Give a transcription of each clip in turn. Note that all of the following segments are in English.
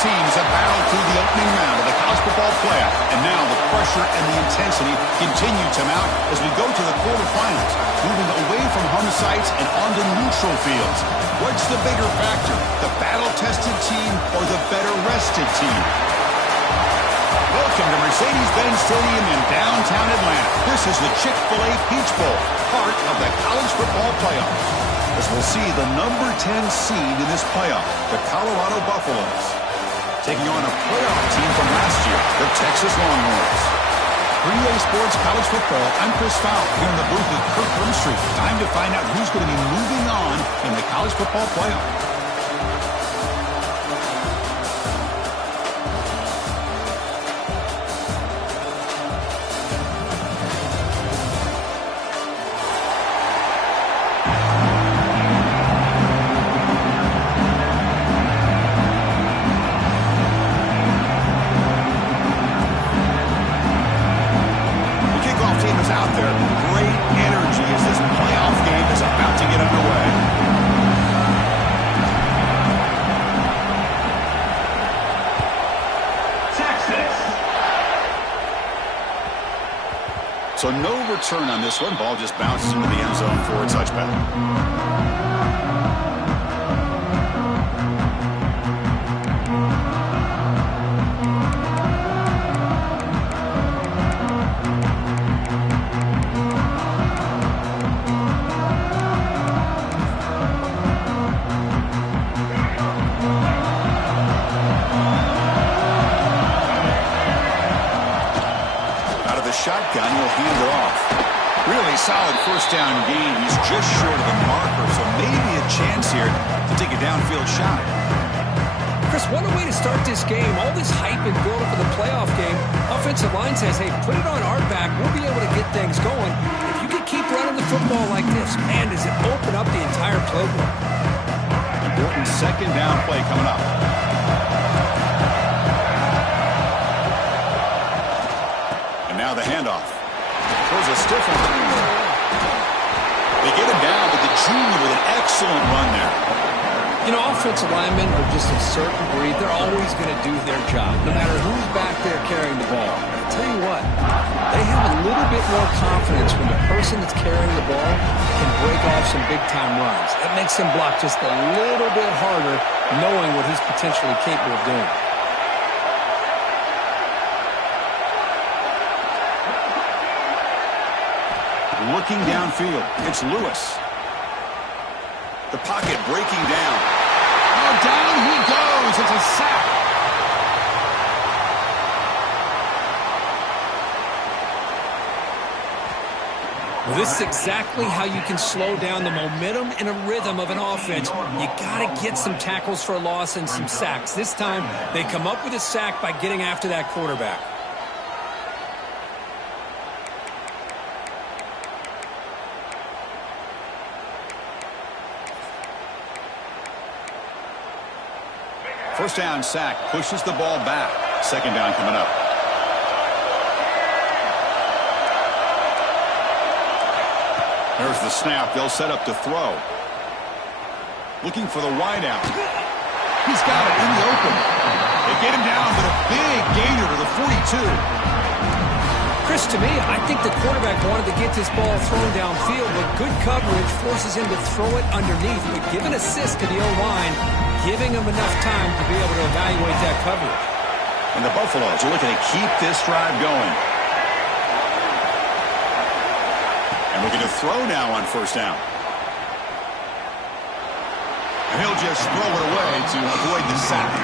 teams have battled through the opening round of the college football playoff, and now the pressure and the intensity continue to mount as we go to the quarterfinals, moving away from home sites and onto neutral fields. What's the bigger factor, the battle-tested team or the better-rested team? Welcome to Mercedes-Benz Stadium in downtown Atlanta. This is the Chick-fil-A Peach Bowl, part of the college football playoffs. As we'll see the number 10 seed in this playoff, the Colorado Buffaloes, taking on a playoff team from last year, the Texas Longhorns. 3A Sports College Football, I'm Chris Fowle here in the booth with Kirk Brimstreet. Time to find out who's going to be moving on in the college football playoff. So no return on this one. Ball just bounces into the end zone for a touchback. Shotgun, will hand it off. Really solid first down gain. He's just short of the marker, so maybe a chance here to take a downfield shot. Chris, what a way to start this game. All this hype and build-up for the playoff game. Offensive line says, hey, put it on our back. We'll be able to get things going. If you can keep running the football like this, man, does it open up the entire playbook. Important second down play coming up. Now the handoff. Throws a stiff one. They get him down, but the junior with an excellent run there. You know, offensive linemen are just a certain breed. They're always going to do their job, no matter who's back there carrying the ball. I tell you what, they have a little bit more confidence when the person that's carrying the ball can break off some big-time runs. That makes him block just a little bit harder, knowing what he's potentially capable of doing. Looking downfield, it's Lewis. The pocket breaking down. Oh, down he goes. It's a sack. Well, this is exactly how you can slow down the momentum and a rhythm of an offense. You got to get some tackles for a loss and some sacks. This time, they come up with a sack by getting after that quarterback. First down sack, pushes the ball back. Second down coming up. There's the snap. They'll set up to throw. Looking for the wide out. He's got it in the open. They get him down, but a big gainer to the 42. Chris, to me, I think the quarterback wanted to get this ball thrown downfield, but good coverage forces him to throw it underneath. But give an assist to the O-line, giving him enough time to be able to evaluate that coverage. And the Buffaloes are looking to keep this drive going. And looking to throw now on first down. And he'll just throw it away to avoid the sack.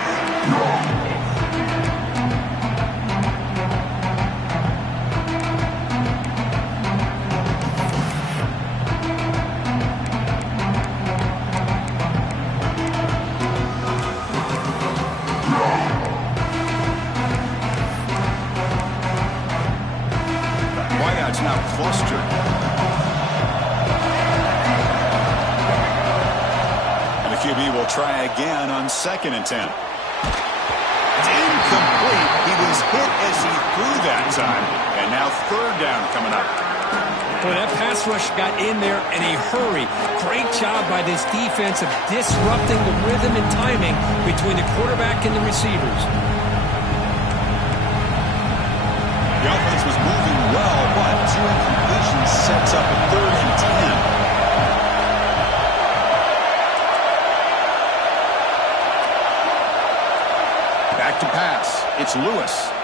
Now clustered. And the QB will try again on 2nd and 10. It's incomplete. He was hit as he threw that time. And now 3rd down coming up. Boy, that pass rush got in there in a hurry. Great job by this defense of disrupting the rhythm and timing between the quarterback and the receivers. The offense was moving well, but 2 incompletions sets up a 3rd and 10. Back to pass. It's Lewis.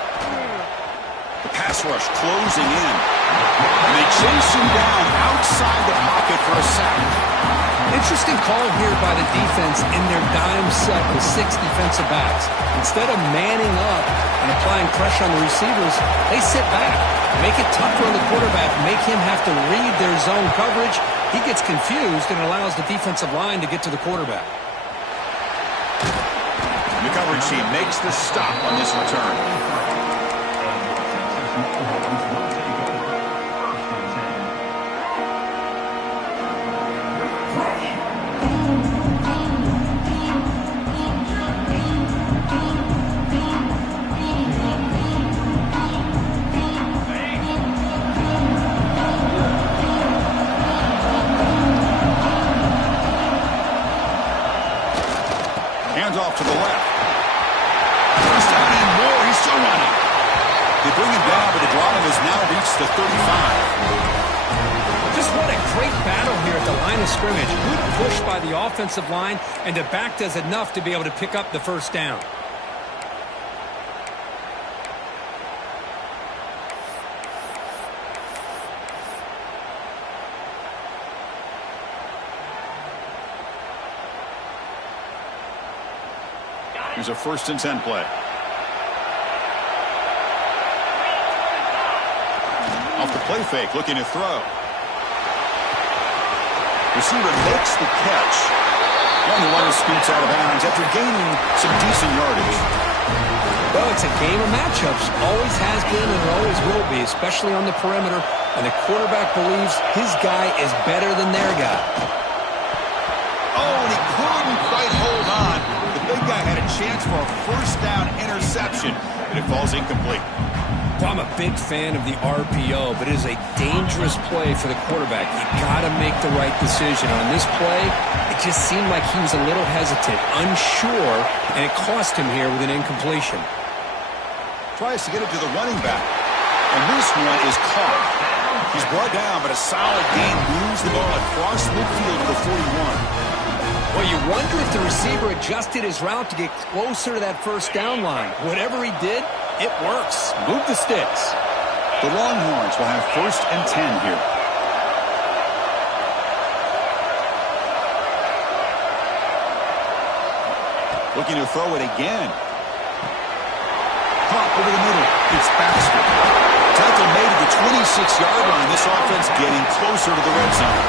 The pass rush closing in. And they chase him down outside the pocket for a sack. Interesting call here by the defense in their dime set with 6 defensive backs. Instead of manning up and applying pressure on the receivers, they sit back, make it tougher on the quarterback, make him have to read their zone coverage. He gets confused and allows the defensive line to get to the quarterback. The coverage team makes the stop on this return. Off to the left. First down and more. He's still running. They bring him down, but the drive has now reached the 35. Just what a great battle here at the line of scrimmage. Good push by the offensive line, and the back does enough to be able to pick up the first down. Here's a 1st and 10 play. Off the play fake, looking to throw. Receiver makes the catch. And the runner scoots out of bounds after gaining some decent yardage. Well, it's a game of matchups. Always has been and always will be, especially on the perimeter. And the quarterback believes his guy is better than their guy. Oh, and he couldn't quite hold on. The big guy had a chance for a 1st down interception, and it falls incomplete. Well, I'm a big fan of the RPO, but it is a dangerous play for the quarterback. You got to make the right decision. On this play, it just seemed like he was a little hesitant, unsure, and it cost him here with an incompletion. Tries to get it to the running back, and this one is caught. He's brought down, but a solid gain moves the ball across midfield to the 41. Well, you wonder if the receiver adjusted his route to get closer to that 1st down line. Whatever he did, it works. Move the sticks. The Longhorns will have 1st and 10 here. Looking to throw it again. Pop over the middle. It's Baxter. Tackle made at the 26-yard line. This offense getting closer to the red zone.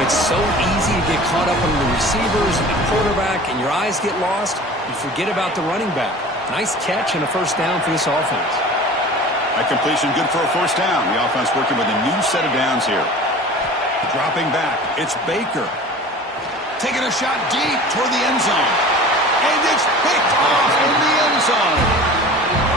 It's so easy to get caught up on the receivers and the quarterback, and your eyes get lost. You forget about the running back. Nice catch and a 1st down for this offense. That completion good for a 1st down. The offense working with a new set of downs here. Dropping back. It's Baker. Taking a shot deep toward the end zone. And it's picked off in the end zone.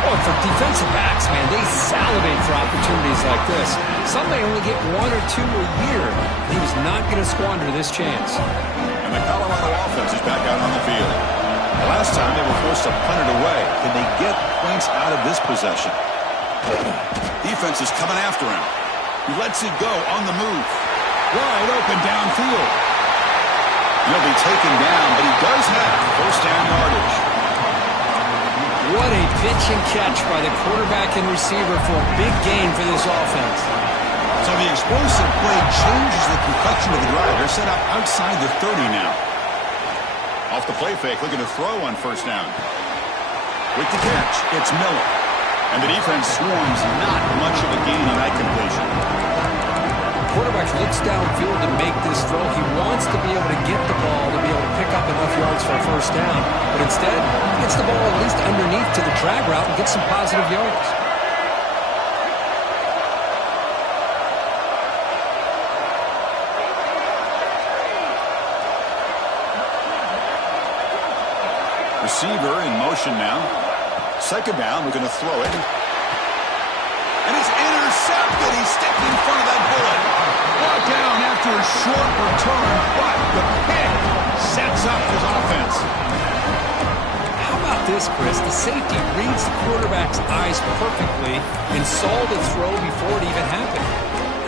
Oh, for defensive backs, man, they salivate for opportunities like this. Some may only get 1 or 2 a year. He was not going to squander this chance. And the Colorado offense is back out on the field. The last time they were forced to punt it away. Can they get points out of this possession? Defense is coming after him. He lets it go on the move. Wide open downfield. He'll be taken down, but he does have 1st down yardage. What a pitch and catch by the quarterback and receiver for a big gain for this offense. So the explosive play changes the complexion of the drive. They're set up outside the 30 now. Off the play fake, looking to throw on 1st down. With the catch, it's Miller. And the defense swarms not much of a gain on that completion. The quarterback looks downfield to make this throw. He wants to be able to get the ball to be able to pick up enough yards for a 1st down. But instead, he gets the ball at least underneath to the drag route and gets some positive yards. Receiver in motion now. 2nd down, we're going to throw it. And it's intercepted. He stepped in front of this, Chris. The safety reads the quarterback's eyes perfectly and saw the throw before it even happened.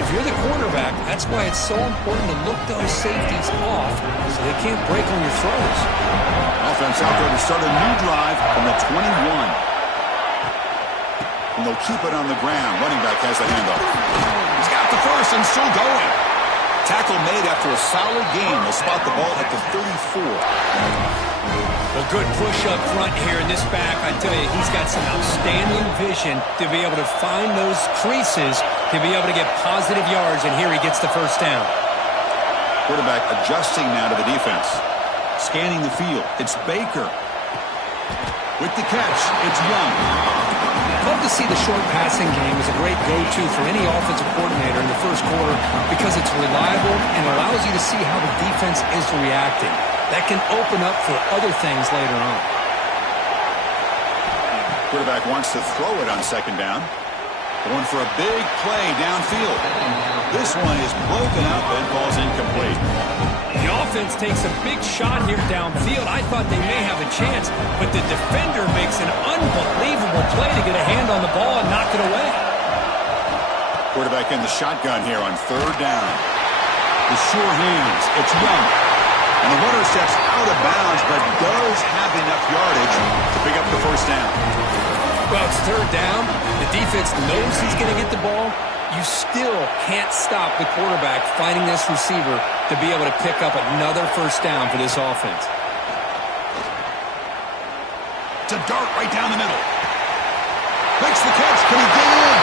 If you're the quarterback, that's why it's so important to look those safeties off so they can't break on your throws. Offense out there to start a new drive from the 21. And they'll keep it on the ground. Running back has the handoff. He's got the first and still going. Tackle made after a solid game. They'll spot the ball at the 34. Well, good push up front here in this back. I tell you, he's got some outstanding vision to be able to find those creases, to be able to get positive yards, and here he gets the first down. Quarterback adjusting now to the defense. Scanning the field. It's Baker. With the catch, it's Young. Love to see the short passing game as a great go-to for any offensive coordinator in the first quarter because it's reliable and allows you to see how the defense is reacting. That can open up for other things later on. Quarterback wants to throw it on second down. Going for a big play downfield. This one is broken up and falls incomplete. The offense takes a big shot here downfield. I thought they may have a chance, but the defender makes an unbelievable play to get a hand on the ball and knock it away. Quarterback in the shotgun here on third down. The sure hands. It's Young. And the runner steps out of bounds, but does have enough yardage to pick up the first down. Well, it's third down. The defense knows he's going to get the ball. You still can't stop the quarterback finding this receiver to be able to pick up another first down for this offense. It's a dart right down the middle. Makes the catch. Can he get in?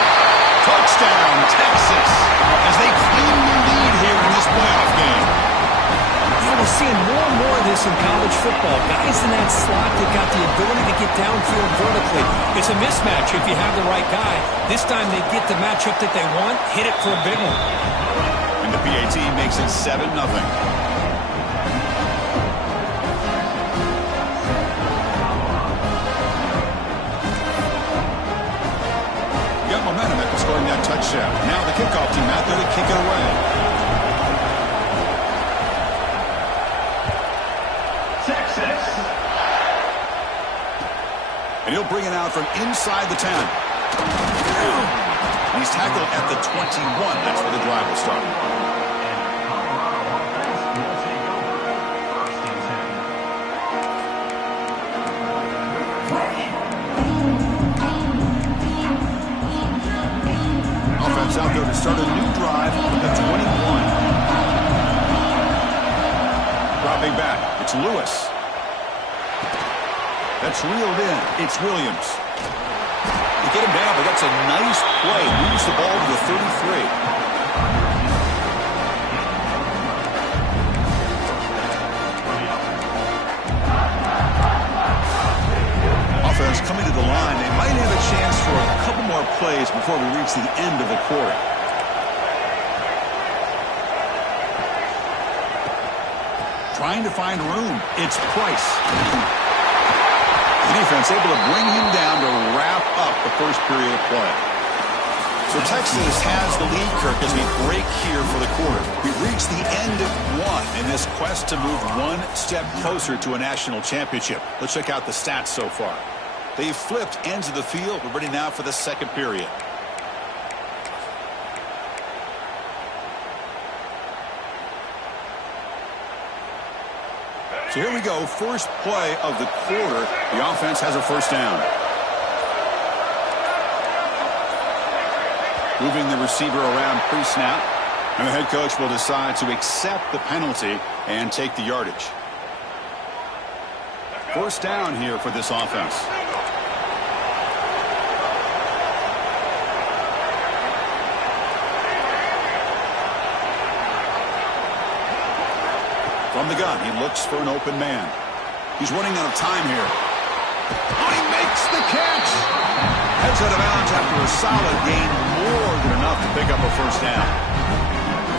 Touchdown, Texas, as they claim the lead here in this playoff game. Yeah, we're seeing more and more of this in college football. Guys in that slot that got the ability to get downfield vertically. It's a mismatch if you have the right guy. This time they get the matchup that they want, hit it for a big one. And the PAT makes it 7-0. Got momentum after scoring that touchdown. Now the kickoff team out there to kick it away. And he'll bring it out from inside the 10. And he's tackled at the 21. That's where the drive will start. Offense out there to start a new drive at the 21. Dropping back. It's Lewis. That's reeled in. It's Williams. They get him down, but that's a nice play. Moves the ball to the 33. Offense coming to the line. They might have a chance for a couple more plays before we reach the end of the quarter. Trying to find room. It's Price. The defense able to bring him down to wrap up the first period of play. So Texas has the lead, Kirk, as we break here for the quarter. We've reached the end of one in this quest to move one step closer to a national championship. Let's check out the stats so far. They've flipped ends of the field. We're ready now for the second period. So here we go, first play of the quarter. The offense has a first down. Moving the receiver around pre-snap. And the head coach will decide to accept the penalty and take the yardage. First down here for this offense. From the gun, he looks for an open man. He's running out of time here. Oh, he makes the catch! Heads out of bounds after a solid gain, more than enough to pick up a first down.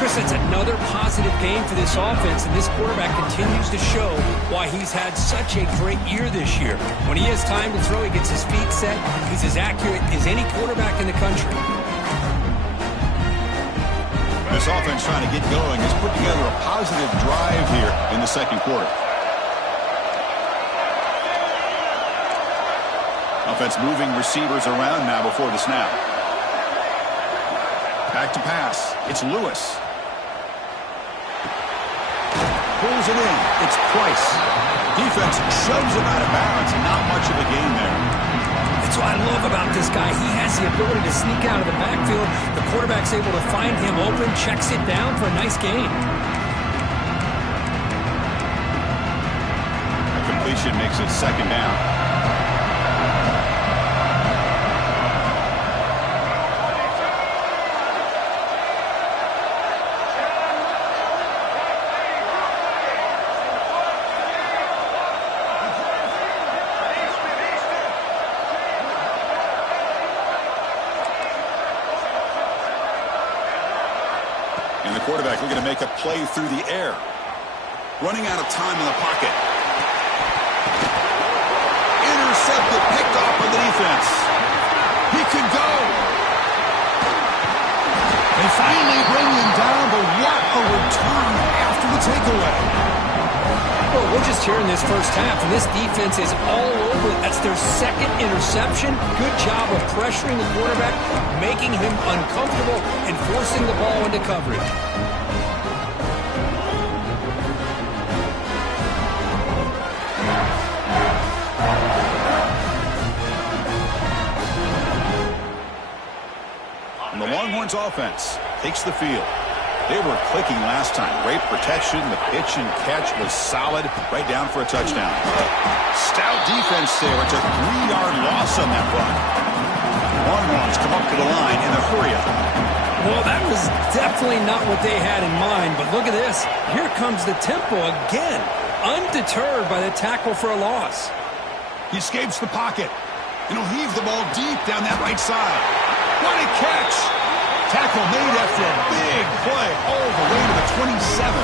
Chris, it's another positive game for this offense, and this quarterback continues to show why he's had such a great year this year. When he has time to throw, he gets his feet set. He's as accurate as any quarterback in the country. This offense trying to get going has put together a positive drive here in the second quarter. Offense moving receivers around now before the snap. Back to pass. It's Lewis. Pulls it in. It's Price. Defense shoves him out of bounds. Not much of a gain there. That's what I love about this guy. He has the ability to sneak out of the backfield. The quarterback's able to find him open, checks it down for a nice gain. A completion makes it second down. And the quarterback looking to make a play through the air. Running out of time in the pocket. Intercepted, picked off by the defense. He could go. They finally bring him down, but what a return after the takeaway. Well, we're just here in this first half, and this defense is all over. That's their second interception. Good job of pressuring the quarterback, making him uncomfortable, and forcing the ball into coverage. And the Longhorns offense takes the field. They were clicking last time. Great protection. The pitch and catch was solid. Right down for a touchdown. Stout defense there. It's a 3-yard loss on that run. Longhorns come up to the line in a hurry-up. Well, that was definitely not what they had in mind, but look at this. Here comes the tempo again. Undeterred by the tackle for a loss. He escapes the pocket. And he'll heave the ball deep down that right side. What a catch! Tackle made after a big play all the way to the 27.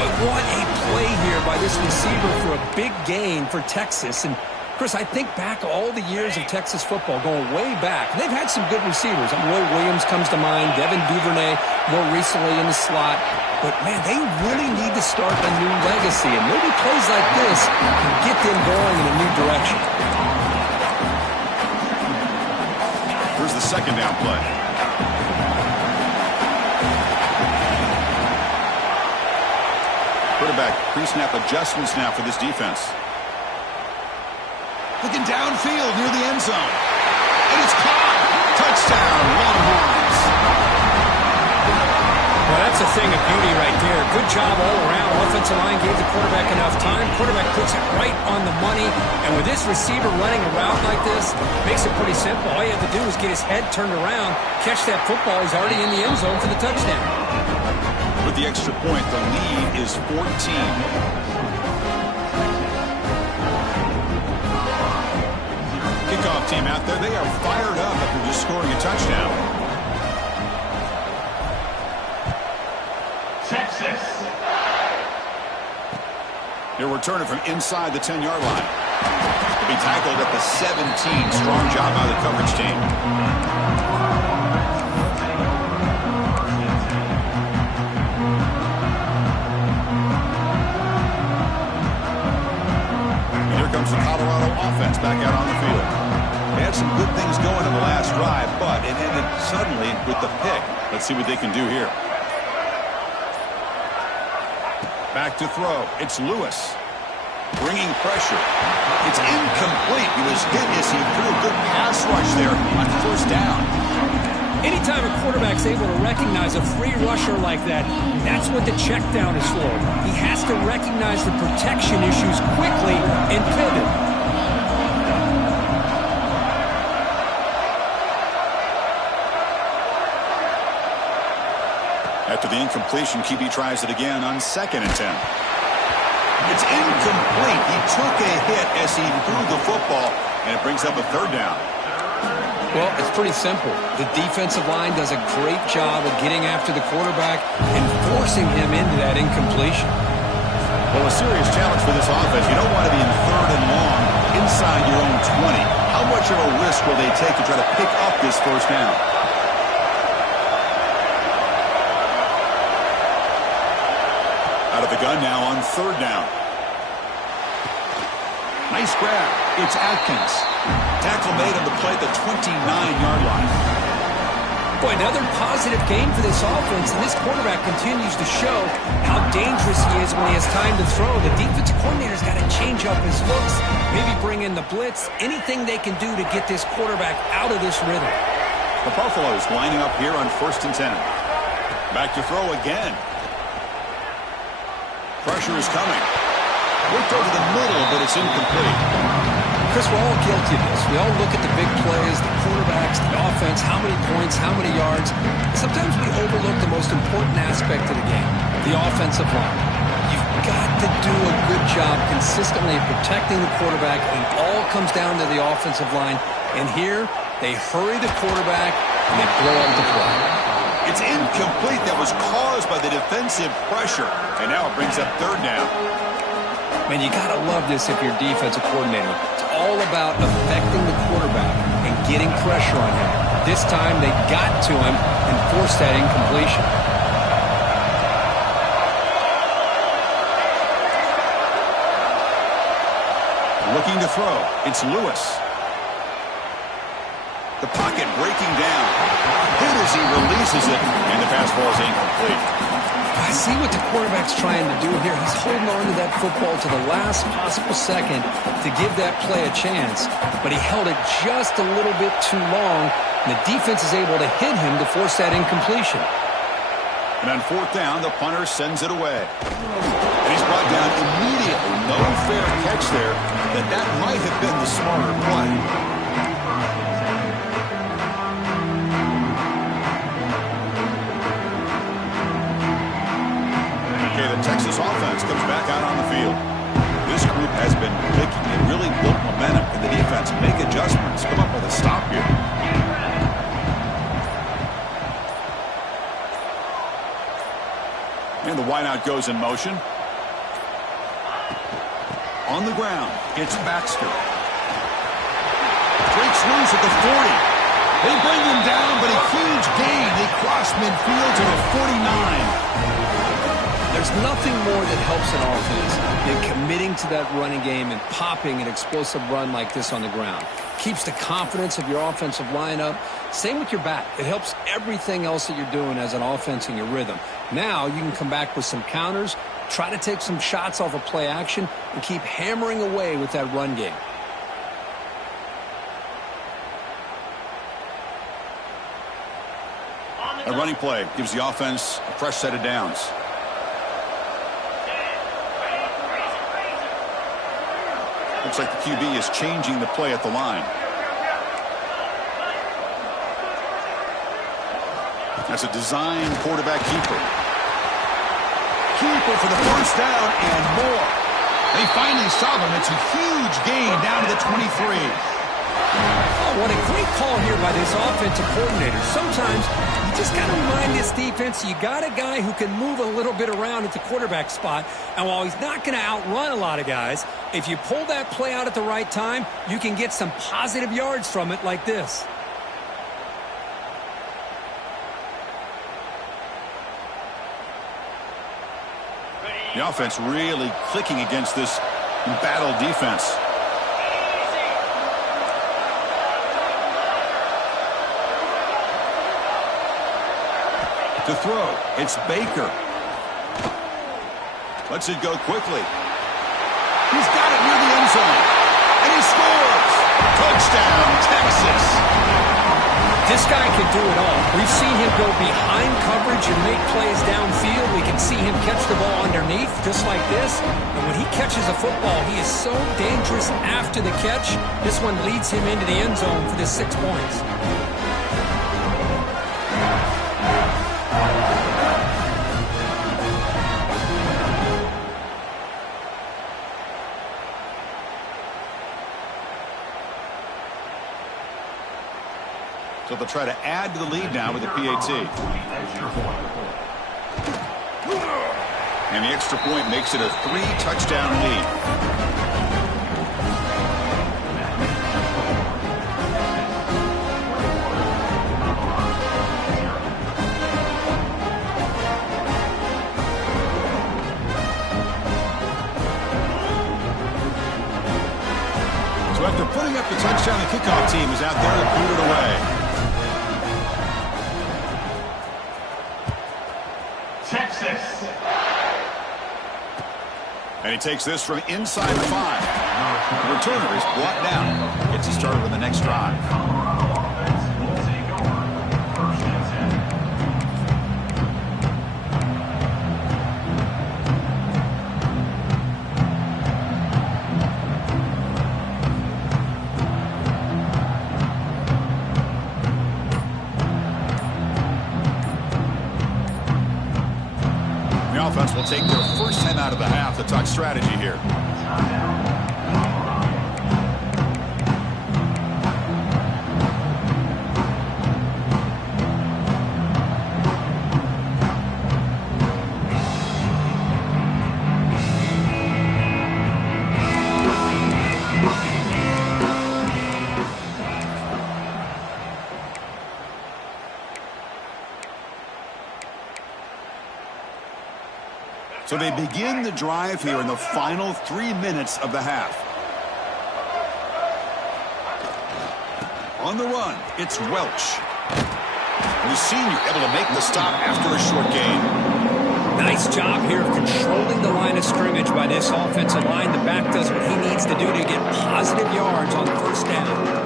But what a play here by this receiver for a big gain for Texas. And Chris, I think back all the years of Texas football, going way back. They've had some good receivers. Roy Williams comes to mind, Devin Duvernay more recently in the slot. But, man, they really need to start a new legacy. And maybe plays like this can get them going in a new direction. Here's the second down play. Quarterback pre-snap adjustments now for this defense. Looking downfield near the end zone. And it's caught. Touchdown, Longhorns. Well, that's a thing of beauty right there. Good job all around. Offensive line gave the quarterback enough time. Quarterback puts it right on the money. And with this receiver running a route like this, makes it pretty simple. All you have to do is get his head turned around, catch that football. He's already in the end zone for the touchdown. With the extra point, the lead is 14. Kickoff team out there, they are fired up after just scoring a touchdown. Texas. They're returning from inside the 10-yard line. They'll be tackled at the 17. Strong job by the coverage team. Comes the Colorado offense back out on the field. They had some good things going in the last drive, but it ended suddenly with the pick. Let's see what they can do here. Back to throw. It's Lewis. Bringing pressure. It's incomplete. He was hit as he threw a good pass rush there on first down. Anytime a quarterback's able to recognize a free rusher like that, that's what the check down is for. He has to recognize the protection issues quickly and pivot. After the incompletion, QB tries it again on 2nd and 10. It's incomplete. He took a hit as he threw the football, and it brings up a 3rd down. Well, it's pretty simple. The defensive line does a great job of getting after the quarterback and forcing him into that incompletion. Well, a serious challenge for this offense. You don't want to be in 3rd and long inside your own 20. How much of a risk will they take to try to pick up this first down? Out of the gun now on 3rd down. Nice grab. It's Atkins. Tackle made on the play at the 29-yard line. Boy, another positive game for this offense, and this quarterback continues to show how dangerous he is when he has time to throw. The defensive coordinator's got to change up his looks, maybe bring in the blitz, anything they can do to get this quarterback out of this rhythm. The Buffaloes lining up here on 1st and 10. Back to throw again. Pressure is coming. Looked over the middle, but it's incomplete. Chris, we're all guilty of this. We all look at the big plays, the quarterbacks, the offense, how many points, how many yards. Sometimes we overlook the most important aspect of the game, the offensive line. You've got to do a good job consistently protecting the quarterback, and it all comes down to the offensive line. And here, they hurry the quarterback, and they blow up the play. It's incomplete. That was caused by the defensive pressure. And now it brings up 3rd down. Man, you got to love this if you're a defensive coordinator. It's all about affecting the quarterback and getting pressure on him. This time, they got to him and forced that incompletion. Looking to throw. It's Lewis. The pocket breaking down. Hit as he releases it, and the pass ball is incomplete. I see what the quarterback's trying to do here. He's holding on to that football to the last possible second to give that play a chance, but he held it just a little bit too long, and the defense is able to hit him to force that incompletion. And on 4th down, the punter sends it away. And he's brought down immediately. No fair catch there. That might have been the smarter play. The Texas offense comes back out on the field. This group has been clicking. It really built momentum in the defense. Make adjustments. Come up with a stop here. And the wideout goes in motion. On the ground, it's Baxter. Breaks loose at the 40. They bring him down, but a huge gain. They cross midfield to the 49. There's nothing more that helps an offense than committing to that running game and popping an explosive run like this on the ground. Keeps the confidence of your offensive lineup. Same with your back. It helps everything else that you're doing as an offense in your rhythm. Now you can come back with some counters, try to take some shots off of play action, and keep hammering away with that run game. A running play gives the offense a fresh set of downs. Looks like the QB is changing the play at the line. That's a design quarterback keeper. Keeper for the 1st down and more. They finally stop him. It's a huge gain down to the 23. Oh, what a great call here by this offensive coordinator. Sometimes you just got to remind this defense you got a guy who can move a little bit around at the quarterback spot. And while he's not going to outrun a lot of guys, if you pull that play out at the right time, you can get some positive yards from it like this. The offense really clicking against this embattled defense. To throw, it's Baker. Lets it go quickly. He's got it near the end zone. And he scores! Touchdown, Texas! This guy can do it all. We've seen him go behind coverage and make plays downfield. We can see him catch the ball underneath, just like this. And when he catches a football, he is so dangerous after the catch. This one leads him into the end zone for the 6 points. So they'll try to add to the lead now with the PAT. And the extra point makes it a 3-touchdown lead. So after putting up the touchdown kickoff team is out there to boot it away. Texas. And he takes this from inside the 5. The returner is brought down. Gets us started with the next drive. The offense will take their first 10 out of the half to talk strategy here. So they begin the drive here in the final 3 minutes of the half. On the run, it's Welch. And the senior able to make the stop after a short gain. Nice job here of controlling the line of scrimmage by this offensive line. The back does what he needs to do to get positive yards on first down.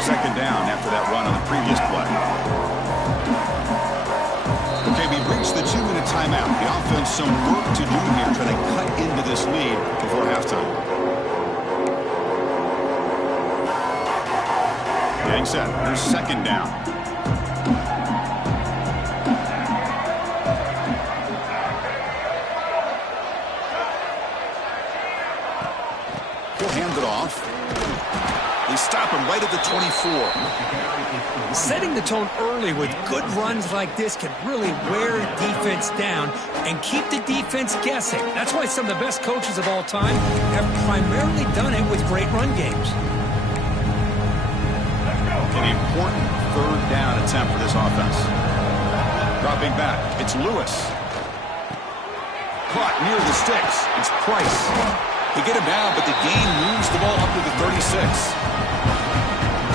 Second down after that run on the previous play. Okay, we've reached the 2-minute timeout. The offense some work to do here, trying to cut into this lead before halftime. Getting set. There's second down. He'll hand it off. They stop him right at the 24. Setting the tone early with good runs like this can really wear a defense down and keep the defense guessing. That's why some of the best coaches of all time have primarily done it with great run games. An important third down attempt for this offense. Dropping back, it's Lewis. Caught near the sticks. It's Price. They get him down, but the gain moves the ball up to the 36.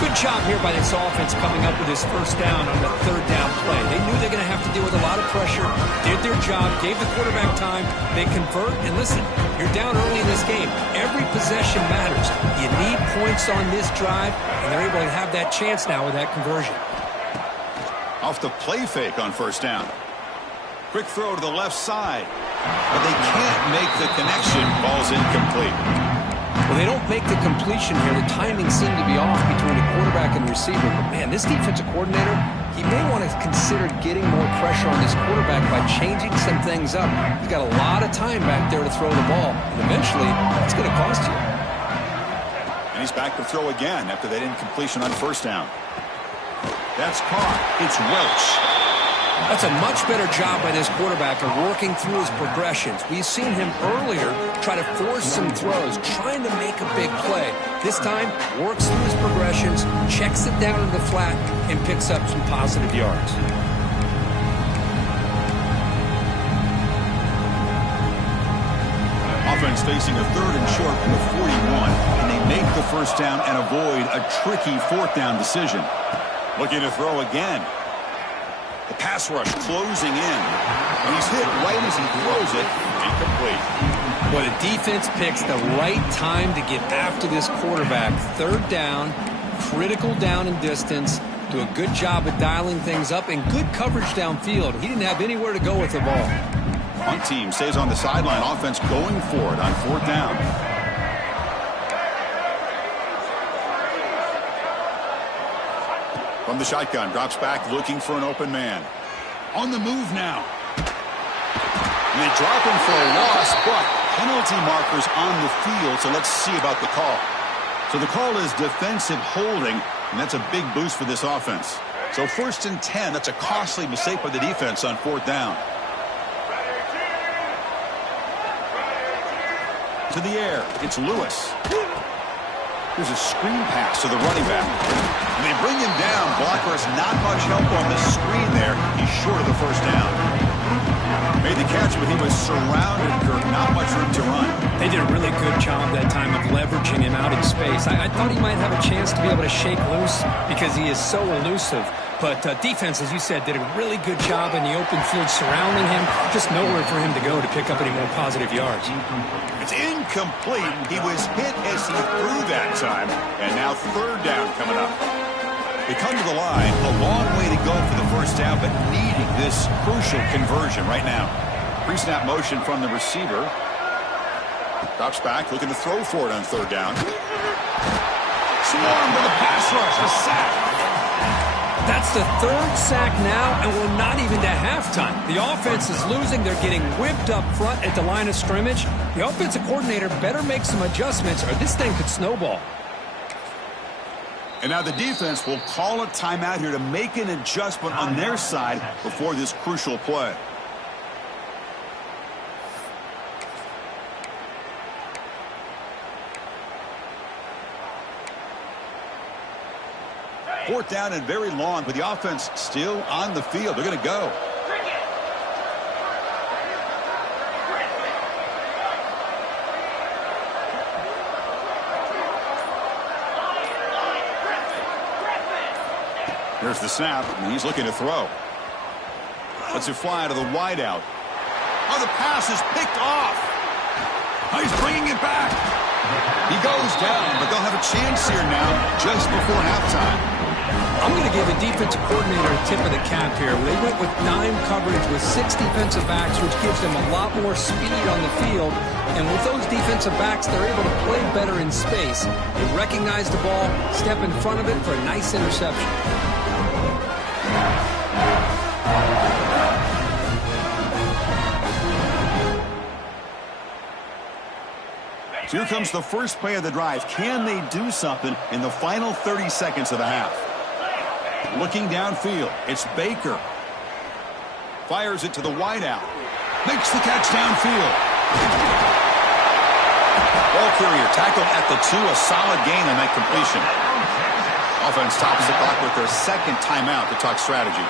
Good job here by this offense coming up with his first down on the third down play. They knew they're going to have to deal with a lot of pressure, did their job, gave the quarterback time, they convert, and listen, you're down early in this game. Every possession matters. You need points on this drive, and they're able to have that chance now with that conversion. Off the play fake on first down. Quick throw to the left side, but they can't make the connection. Ball's incomplete. Well, they don't make the completion here. The timing seemed to be off between the quarterback and receiver. But, man, this defensive coordinator, he may want to consider getting more pressure on this quarterback by changing some things up. He's got a lot of time back there to throw the ball. And eventually, it's going to cost you. And he's back to throw again after that incompletion on first down. That's caught. It's Welch. That's a much better job by this quarterback of working through his progressions. We've seen him earlier try to force some throws, trying to make a big play. This time, works through his progressions, checks it down in the flat, and picks up some positive yards. Offense facing a third and short from the 41, and they make the first down and avoid a tricky fourth down decision. Looking to throw again. The pass rush closing in. And he's hit right as he throws it. Incomplete. Well, the defense picks the right time to get after this quarterback. Third down, critical down and distance. Do a good job of dialing things up and good coverage downfield. He didn't have anywhere to go with the ball. One team stays on the sideline. Offense going for it on fourth down. From the shotgun, drops back, looking for an open man. On the move now. And they drop him for a loss, but penalty markers on the field, so let's see about the call. So the call is defensive holding, and that's a big boost for this offense. So first and 10, that's a costly mistake by the defense on fourth down. To the air, it's Lewis. Here's a screen pass to the running back. And they bring him down. Blocker has not much help on the screen there. He's short of the first down. Made the catch, but he was surrounded, Kirk. Not much room to run. They did a really good job that time of leveraging him out in space. I thought he might have a chance to be able to shake loose because he is so elusive. But defense, as you said, did a really good job in the open field surrounding him. Just nowhere for him to go to pick up any more positive yards. It's incomplete. He was hit as he threw that time. And now third down coming up. They come to the line. A long way to go for the first down, but needing this crucial conversion right now. Pre-snap motion from the receiver. Drops back, looking to throw for it on third down. Swarmed with a pass rush, a sack. That's the third sack now, and we're not even to halftime. The offense is losing. They're getting whipped up front at the line of scrimmage. The offensive coordinator better make some adjustments, or this thing could snowball. And now the defense will call a timeout here to make an adjustment on their side before this crucial play. Fourth down and very long, but the offense still on the field. They're going to go. Here's the snap, and he's looking to throw. Lets it fly to the wideout. Oh, the pass is picked off. Oh, he's bringing it back. He goes down, but they'll have a chance here now just before halftime. I'm going to give the defensive coordinator a tip of the cap here. They went with dime coverage with 6 defensive backs, which gives them a lot more speed on the field. And with those defensive backs, they're able to play better in space. They recognize the ball, step in front of it for a nice interception. So here comes the first play of the drive. Can they do something in the final 30 seconds of the half? Looking downfield, it's Baker. Fires it to the wideout. Makes the catch downfield. Ball carrier tackled at the 2, a solid gain on that completion. Offense tops the clock with their second timeout to talk strategy.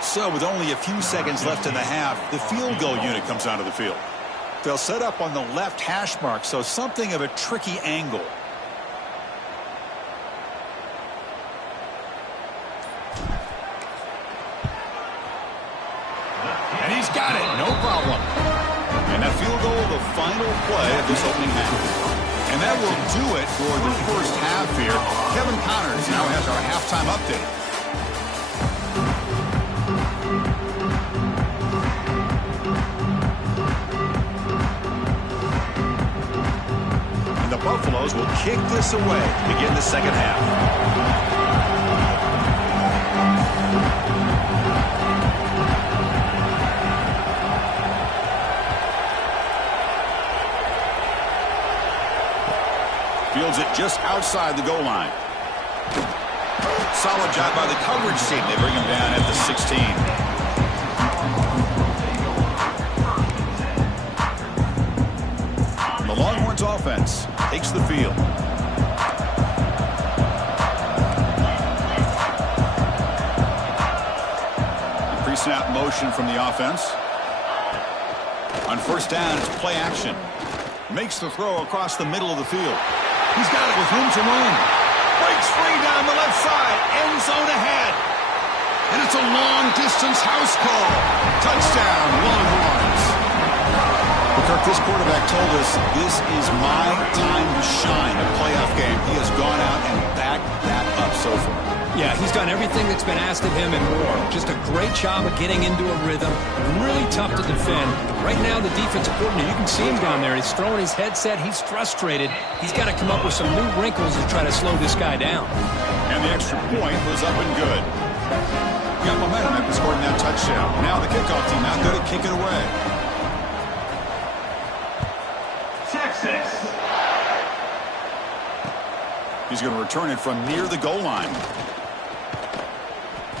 So with only a few seconds left in the half, the field goal unit comes onto the field. They'll set up on the left hash mark, so something of a tricky angle. And he's got it, no problem. And that field goal, the final play of this opening half. And that will do it for the first half here. Kevin Connors now has our halftime update. The Buffaloes will kick this away to begin the second half. Fields it just outside the goal line. Solid job by the coverage team. They bring him down at the 16. Longhorns offense takes the field. Pre-snap motion from the offense. On first down, it's play action. Makes the throw across the middle of the field. He's got it with room to run. Breaks free down the left side. End zone ahead. And it's a long-distance house call. Touchdown, Longhorns. Kirk, this quarterback told us this is my time to shine, a playoff game. He has gone out and backed that up so far. Yeah, he's done everything that's been asked of him and more. Just a great job of getting into a rhythm. Really tough to defend. Right now, the defensive coordinator, you can see him down there. He's throwing his headset. He's frustrated. He's got to come up with some new wrinkles to try to slow this guy down. And the extra point was up and good. Got momentum after scoring that touchdown. Now the kickoff team now good at kicking away. He's going to return it from near the goal line.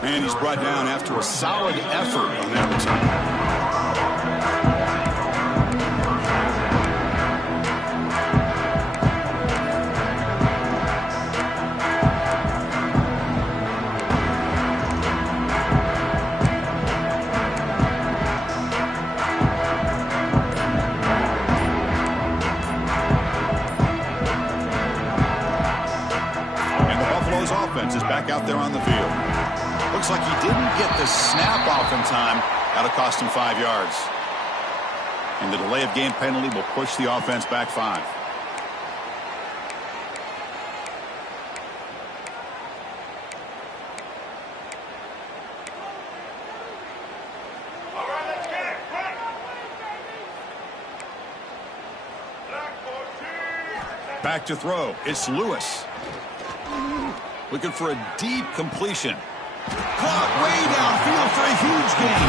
And he's brought down after a solid effort on that return. out there on the field. Looks like he didn't get the snap off in time. That'll cost him 5 yards. And the delay of game penalty will push the offense back 5. Back to throw. It's Lewis. Looking for a deep completion. Caught way downfield for a huge gain.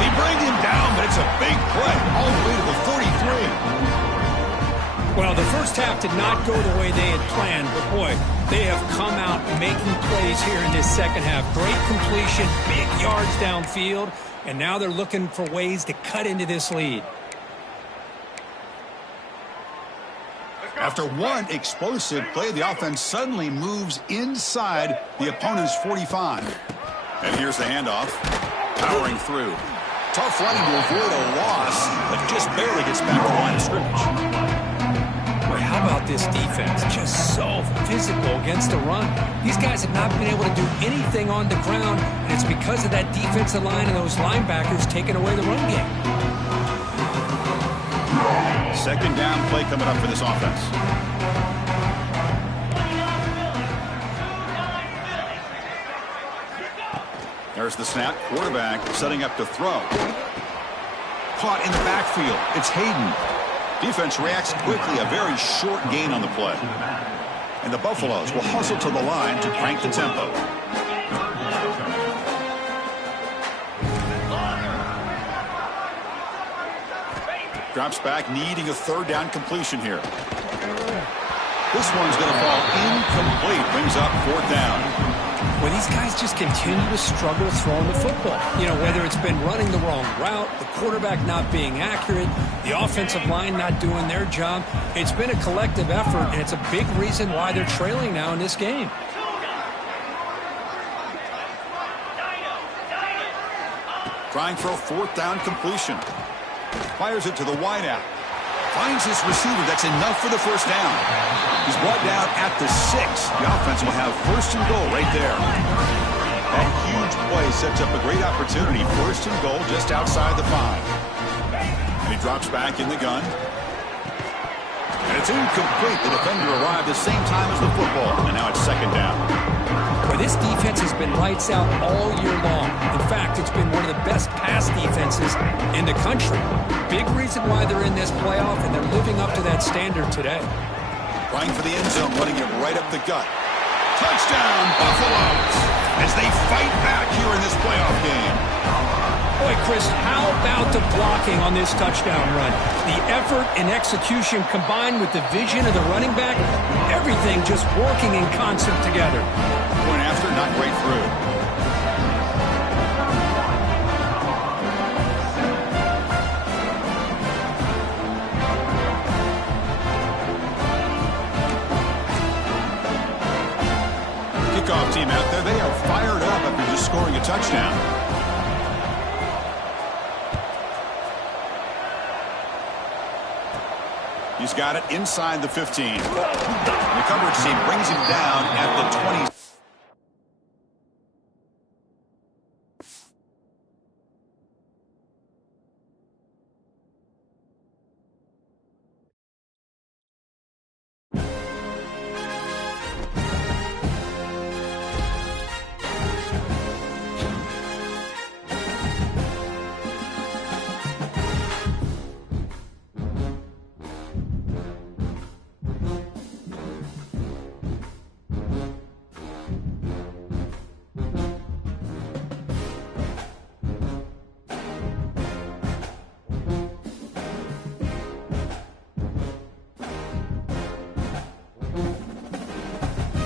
They bring him down, but it's a big play all the way to the 43. Well, the first half did not go the way they had planned, but boy, they have come out making plays here in this second half. Great completion, big yards downfield, and now they're looking for ways to cut into this lead. After one explosive play, the offense suddenly moves inside the opponent's 45. And here's the handoff. Powering through. Tough running to avoid a loss, but just barely gets back to the line of scrimmage. Boy, how about this defense? Just so physical against the run. These guys have not been able to do anything on the ground, and it's because of that defensive line and those linebackers taking away the run game. Second down play coming up for this offense. There's the snap. Quarterback setting up to throw. Caught in the backfield. It's Hayden. Defense reacts quickly. A very short gain on the play. And the Buffaloes will hustle to the line to crank the tempo. Drops back, needing a third down completion here. This one's going to fall incomplete. Brings up fourth down. Well, these guys just continue to struggle throwing the football. You know, whether it's been running the wrong route, the quarterback not being accurate, the offensive line not doing their job. It's been a collective effort, and it's a big reason why they're trailing now in this game. Trying for a fourth down completion. Fires it to the wideout. Finds his receiver. That's enough for the first down. He's brought down at the 6. The offense will have first and goal right there. That huge play sets up a great opportunity. First and goal just outside the 5. And he drops back in the gun. And it's incomplete. The defender arrived the same time as the football. And now it's second down. Well, this defense has been lights out all year long. In fact, it's been one of the best pass defenses in the country. Big reason why they're in this playoff, and they're living up to that standard today. Trying for the end zone, running it right up the gut. Touchdown, Buffaloes, as they fight back here in this playoff game. Boy, Chris, how about the blocking on this touchdown run? The effort and execution combined with the vision of the running back, everything just working in concert together. Point after, not great through. Kickoff team out there, they are fired up after just scoring a touchdown. He's got it inside the 15. The coverage team brings him down at the